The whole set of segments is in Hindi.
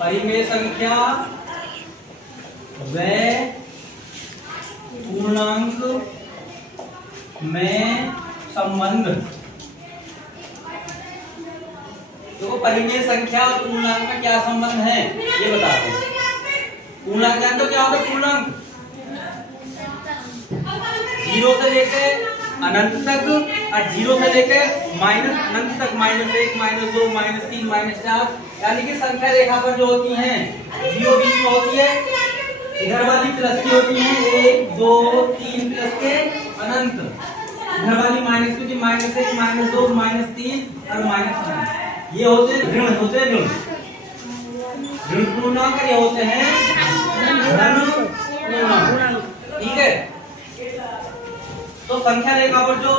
परिमेय संख्या व पूर्णांक में संबंध। तो परिमेय संख्या और पूर्णांक में क्या संबंध है ये बता दो। पूर्णांक जान दो क्या होता है? पूर्णांक 0 से लेकर अनंत तक और 0 से लेकर माइनस अनंत तक, -1, -2, -3, -4, यानी कि संख्या रेखा पर जो होती हैं 0 बीच में होती है, इधर वाली प्लस की होती है 1, 2, 3 प्लस के अनंत, इधर वाली माइनस की -1, -2, -3 और -1। ये होते हैं ऋण, होते हैं ऋण पूर्णांक, ये होते हैं धन पूर्णांक। ठीक है, तो संख्या रेखा पर जो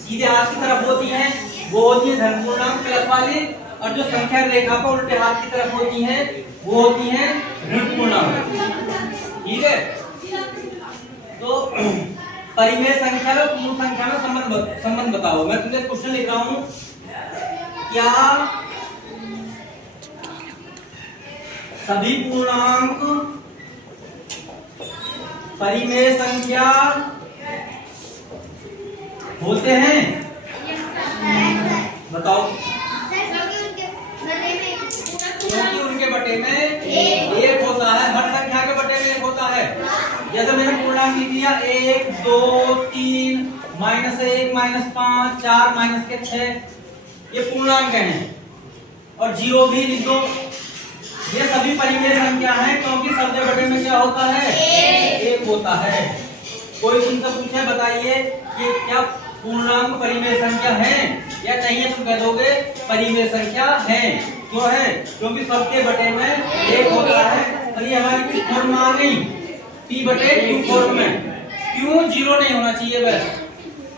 सीधे हाथ की तरफ होती हैं वो होती है धन पूर्णांक प्लस वाली, और जो संख्या रेखा पर उल्टे हाथ की तरफ होती हैं वो होती हैं ऋण पूर्णांक। ठीक है, तो परिमेय संख्या और पूर्ण संख्या में संबंध बताओ। मैं तुझे क्वेश्चन लिख रहा हूं, क्या सभी पूर्णांक परिमेय संख्या होते हैं? बताओ। क्योंकि उनके बटे में 1 होता है, हर संख्या के बटे में 1 होता है। जैसे मैंने पूर्णांक लिख लिया 1, 2, 3, -1, -5, 4, -6, ये पूर्णांक हैं, और 0 भी लिख दो। ये सभी परिमेय संख्या हैं क्योंकि सबके बटे में क्या होता है? 1 होता है। कोई तुमसे पूछे बताइए कि क्या पूर्णांक परिमेय संख्या है या नहीं है, तुम कह दोगे परिमेय संख्या है। क्यों है? क्योंकि सबके बटे में 1 होता है, और ये हमारी किस फॉर्म में आ गई? P/Q फॉर्म में। क्यों 0 नहीं होना चाहिए? बस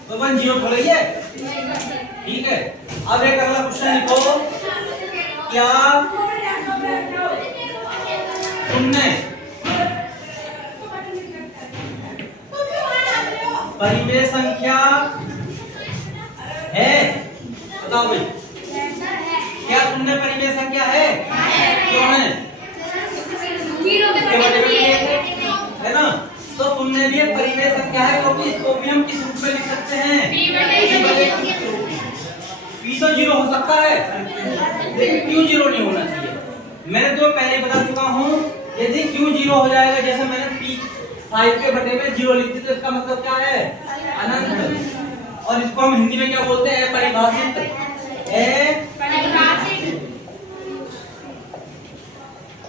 तो 1 0 थोड़ी है। ठीक है, अब एक अगला क्वेश्चन लिखो, क्या शून्य परिमेय संख्या है? बताओ भाई, क्या शून्य परिमेय संख्या है? क्यों है? है ना, तो शून्य भी एक परिमेय संख्या है, क्योंकि इसको भी हम किस रूप में लिख सकते हैं? P तो 0 हो सकता है, लेकिन Q 0 नहीं होना चाहिए। मैंने तो पहले बता चुका हूँ, यदि Q 0 हो जाएगा, जैसे मैंने P5 के बटे में 0 लिख दी, तो इसका मतलब क्या है? अनंत। और इसको हम हिंदी में क्या बोलते हैं? अपरिभाषित।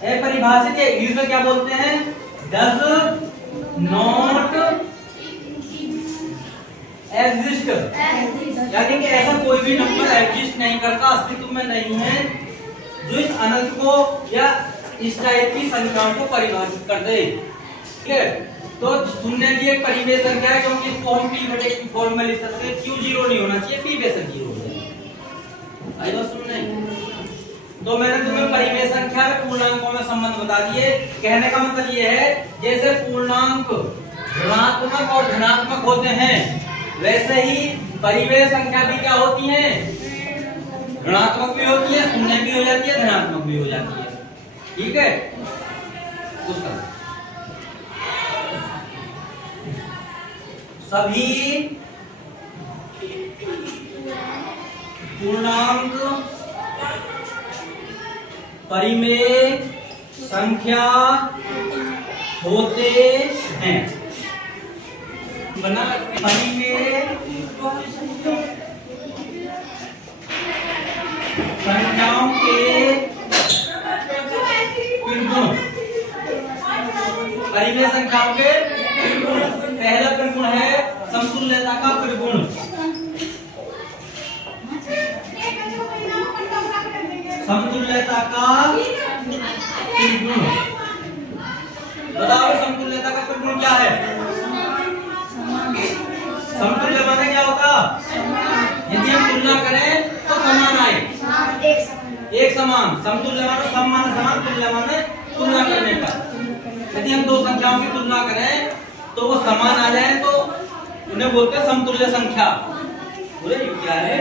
अपरिभाषित इंग्लिश में क्या बोलते हैं? Does not exist. यानी कि ऐसा कोई भी नंबर एग्जिस्ट नहीं करता, अस्तित्व में नहीं है, जो इस अनंत को या इस टाइप की संख्याओं को परिभाषित कर दे। ठीक है, तो शून्य भी एक परिमेय संख्या है, क्योंकि इसको हम P/Q फॉर्म में लिख सकते हैं। Q 0 नहीं होना चाहिए, P बेशक 0 हो जाए। आई बात सुनने? तो मैंने तुम्हें परिमेय संख्या में पूर्णांकों में संबंध बता दिए। कहने का मतलब ये है, जैसे पूर्णांक ऋणात्मक और धनात्मक होते हैं, वैसे ही परिमेय संख्या भी क्या होती है? ऋणात्मक भी होती है, शून्य भी हो जाती है, धनात्मक भी हो जाती है। ठीक है, सभी पूर्णांक परिमेय संख्या होते हैं। बना परिमेय संख्याओं के त्रिगुण। परिमेय संख्याओं के त्रिगुण, पहला त्रिगुण है समतुल्यता का त्रिगुण। समतुल्यता का त्रिगुण, बताओ समतुल्यता का त्रिगुण क्या है? समतुल्य माने क्या होता? यदि हम तुलना करें तो समान आए, एक समान। समतुल्य माने समान, समान, तुल्य माने तुलना करने का। यदि हम दो संख्याओं की तुलना करें तो वो समान आ जाए तो उन्हें बोलते हैं समतुल्य संख्या। बोले क्या है?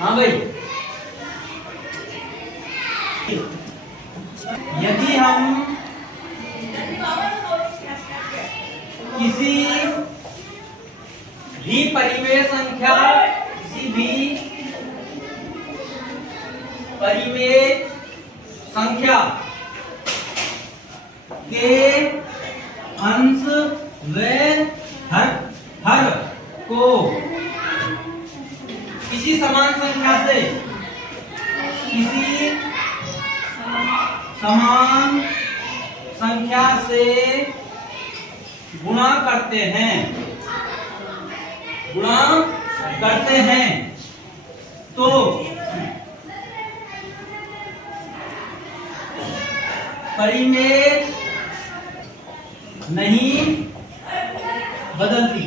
हाँ भाई, यदि हम किसी भी परिमेय संख्या के अंश व हर को किसी समान संख्या से गुणा करते हैं तो परिमेय नहीं बदलती।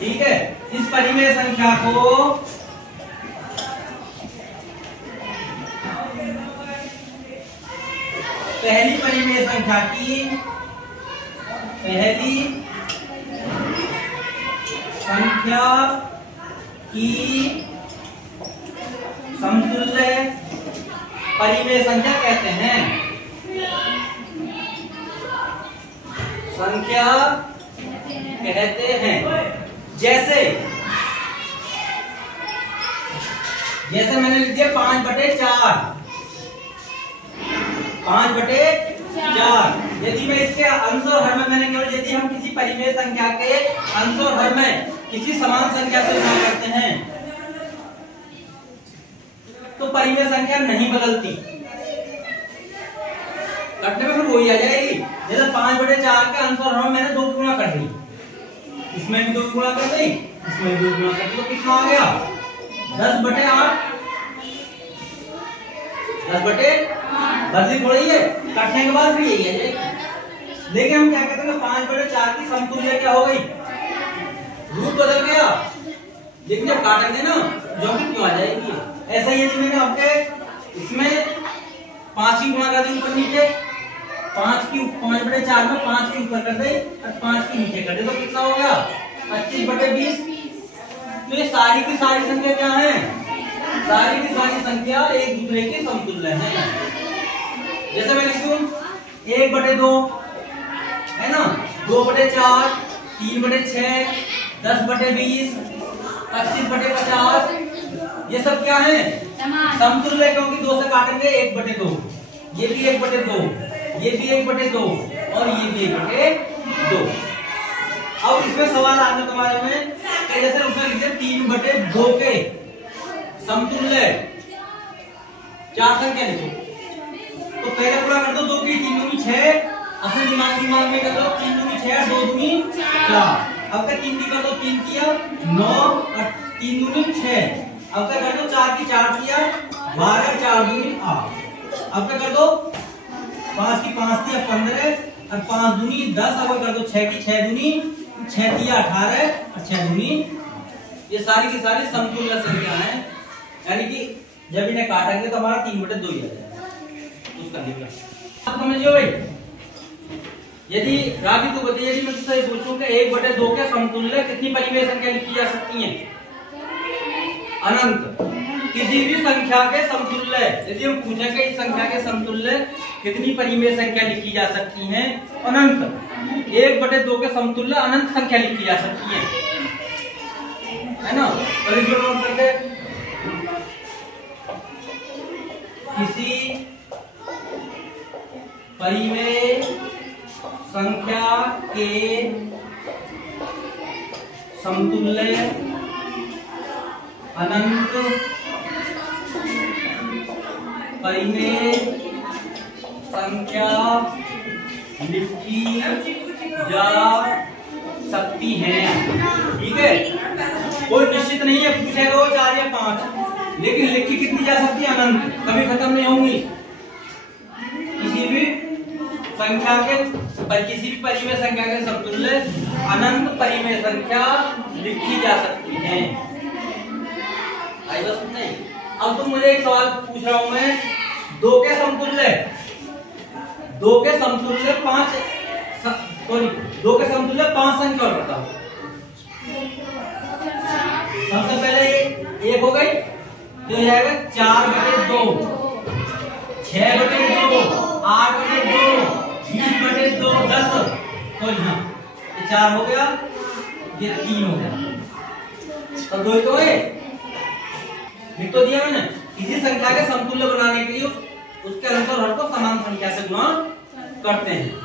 ठीक है, इस परिमेय संख्या को पहली परिमेय संख्या की समतुल्य परिमेय संख्या कहते हैं। जैसे मैंने लिख दिया 5/4। यदि मैं इसके अंश और हर में, मैंने केवल यदि हम किसी परिमेय संख्या के अंश और हर में किसी समान संख्या से गुणा करते हैं तो परिमेय संख्या नहीं बदलती। कटने में फिर वही आ जाएगी। जैसे 5/4 के अंश और हर में मैंने 2 गुणा कर दी, इसमें भी 2 गुणा कर दी, इसमें भी 2 गुणा कर दी, तो कितना आ गया? 10/8। 10/8 बदली थोड़ी है, काटने के बाद भी यही है। लेकिन हम क्या कहते हैं, 5/4 की समतुल्य क्या हो गई? रूप बदल गया। लेकिन जब काटेंगे ना ज्योमेट्री क्यों आ जाएगी? ऐसा ही यदि मैंने आपके इसमें 5 की गुणा कर दी ऊपर नीचे, 5/4 में 5 के ऊपर कर दे और 5 के नीचे कर दे, तो कितना हो गया? 25/20। तो ये सारी की सारी संख्या क्या है? सारी की सारी संख्या एक दूसरे के समतुल्य है। जैसे मैं लिखूं 1/2 है ना, 2/4, 3/6, 10/20, 25/50, ये सब क्या है? समतुल्य, क्योंकि 2 से काटेंगे 1/2, ये भी 1/2, ये भी 1/2 और ये भी 1/2। अब इसमें सवाल आने तुम्हारे में कि जैसे उसमें लिखे 3/2 के समतुल्य 4 संख्या लिखो, तो पहले पूरा कर दो 2 की 3 दूनी 6, असल दिमाग में कर दो 3 दूनी 6, 2 दूनी 4। अब का 3 की कर दो 3 किया 9 और 3 दूनी 6। अब का कर दो 4 की 4 किया 12, 4 दूनी 8। अब का कर दो 5 की 5 किया 15 और 5 दूनी 10। अब कर दो 6 की 6 दूनी 6 किया 18 और 6 दूनी। ये सारी की सारी समतुल्य संख्या है, यानी कि जब इन्हें काटेंगे तो हमारा 3/2 ही आ जाएगा। उसका निकला आप समझिए भाई। यदि रागी तू बताइए, यदि मैं तुझसे पूछूं कि 1/2 के समतुल्य कितनी परिमेय संख्या लिखी जा सकती है? अनंत। किसी भी संख्या के समतुल्य यदि हम पूछें कि इस संख्या के समतुल्य कितनी परिमेय संख्या लिखी जा सकती है? अनंत। 1/2 के समतुल्य अनंत संख्या लिखी जा सकती है ना। और इसको नोट करके किसी परिमेय संख्या के समतुल्य अनंत परिमेय संख्या लिखी जा सकती है। ठीक है, कोई निश्चित नहीं है, पूछेगा वो 4 या 5, लेकिन लिखी कितनी जा सकती है? अनंत, कभी खत्म नहीं होंगी। किसी भी संख्या के किसी भी परिमेय संख्या के समतुल्य अनंत परिमेय संख्या लिखी जा सकती है। आई बस नहीं। अब तुम मुझे एक सवाल पूछ रहा हूं मैं, 2 के समतुल्य 5 2 के समतुल्य 5 संख्या और बताओ। सबसे पहले एक हो गई तो हो जाएगा 4/2, 6/2, 8/2, 20/2, 10। तो यहाँ ये 4 हो गया, ये 3 हो गया, तो 2 तो है, लिख तो दिया मैंने। किसी संख्या के समतुल्य बनाने के लिए उसके अनुसार हर को समान संख्या से गुणा करते हैं।